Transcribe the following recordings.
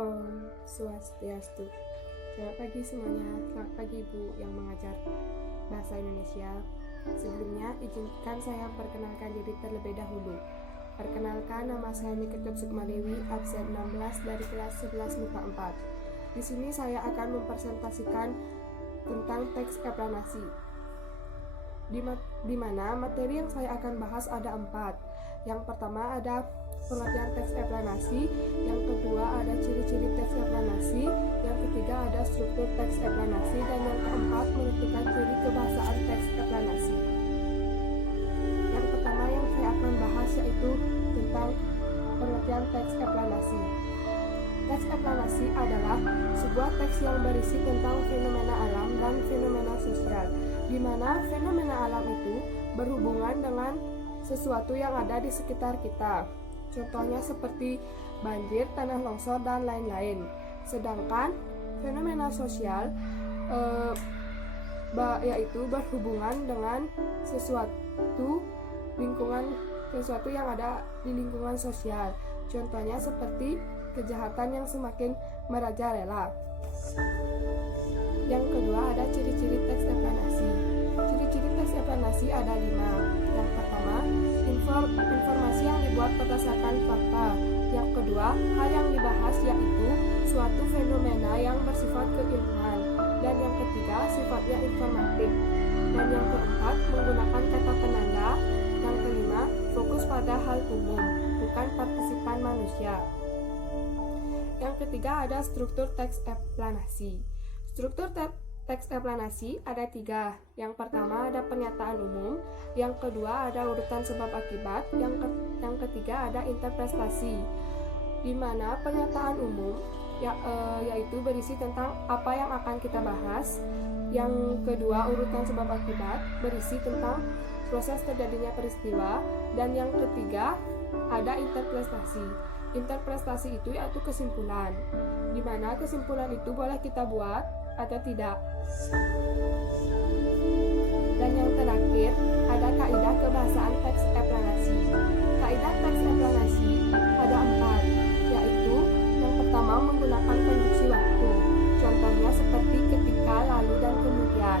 Om Swastiastu. Selamat pagi semuanya, selamat pagi Ibu yang mengajar Bahasa Indonesia. Sebelumnya, izinkan saya perkenalkan diri terlebih dahulu. Perkenalkan, nama saya Nikita Sukmadewi, absen 16 dari kelas 11 MIPA 4. Di sini saya akan mempresentasikan tentang teks eksplanasi, di mana materi yang saya akan bahas ada 4. Yang pertama ada pengertian teks eksplanasi, yang kedua ada ciri-ciri teks eksplanasi, yang ketiga ada struktur teks eksplanasi, dan yang keempat menentukan ciri kebahasaan teks eksplanasi. Yang pertama yang saya akan bahas yaitu tentang pengertian teks eksplanasi. Teks eksplanasi adalah sebuah teks yang berisi tentang fenomena alam dan fenomena sosial, di mana fenomena alam itu berhubungan dengan sesuatu yang ada di sekitar kita. Contohnya seperti banjir, tanah longsor, dan lain-lain. Sedangkan fenomena sosial yaitu berhubungan dengan sesuatu yang ada di lingkungan sosial. Contohnya seperti kejahatan yang semakin merajalela. Yang kedua ada ciri-ciri teks eksplanasi. Ciri-ciri teks eksplanasi ada 5. Yang pertama, informasi yang dibuat berdasarkan fakta. Yang kedua, hal yang dibahas yaitu suatu fenomena yang bersifat keilmuan. Dan yang ketiga, sifatnya informatif. Dan yang keempat, menggunakan kata penanda. Yang kelima, fokus pada hal umum, bukan partisipan manusia. Yang ketiga ada struktur teks eksplanasi. Struktur teks eksplanasi ada 3. Yang pertama ada pernyataan umum, yang kedua ada urutan sebab akibat, yang ketiga ada interpretasi. Di mana pernyataan umum yaitu berisi tentang apa yang akan kita bahas. Yang kedua urutan sebab akibat berisi tentang proses terjadinya peristiwa, dan yang ketiga ada interpretasi. Interpretasi itu yaitu kesimpulan, di mana kesimpulan itu boleh kita buat atau tidak. Dan yang terakhir ada kaidah kebahasaan teks eksplanasi. Kaidah teks eksplanasi ada 4, yaitu yang pertama menggunakan konjungsi waktu. Contohnya seperti ketika, lalu, dan kemudian.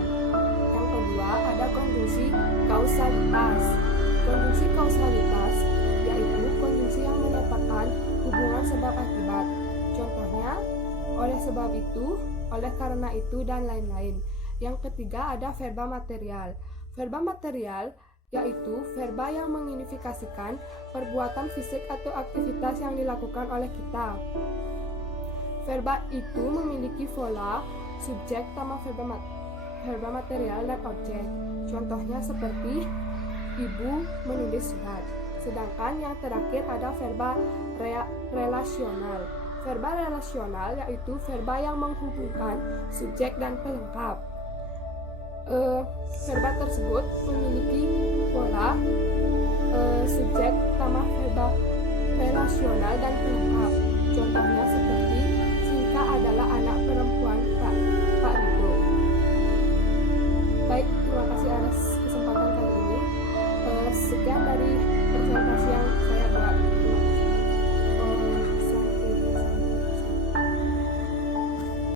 Yang kedua ada konjungsi kausalitas. Konjungsi kausalitas yaitu konjungsi yang menyatakan hubungan sebab akibat. Contohnya oleh sebab itu, oleh karena itu, dan lain-lain. Yang ketiga ada verba material. Verba material yaitu verba yang mengindikasikan perbuatan fisik atau aktivitas yang dilakukan oleh kita. Verba itu memiliki pola, subjek, sama verba material, dan objek. Contohnya seperti ibu menulis surat. Sedangkan yang terakhir ada verba relasional. Verba relasional yaitu verba yang menghubungkan subjek dan pelengkap. Verba tersebut memiliki pola, subjek, sama verba relasional dan pelengkap. Contohnya seperti Sinka adalah anak perempuan Pak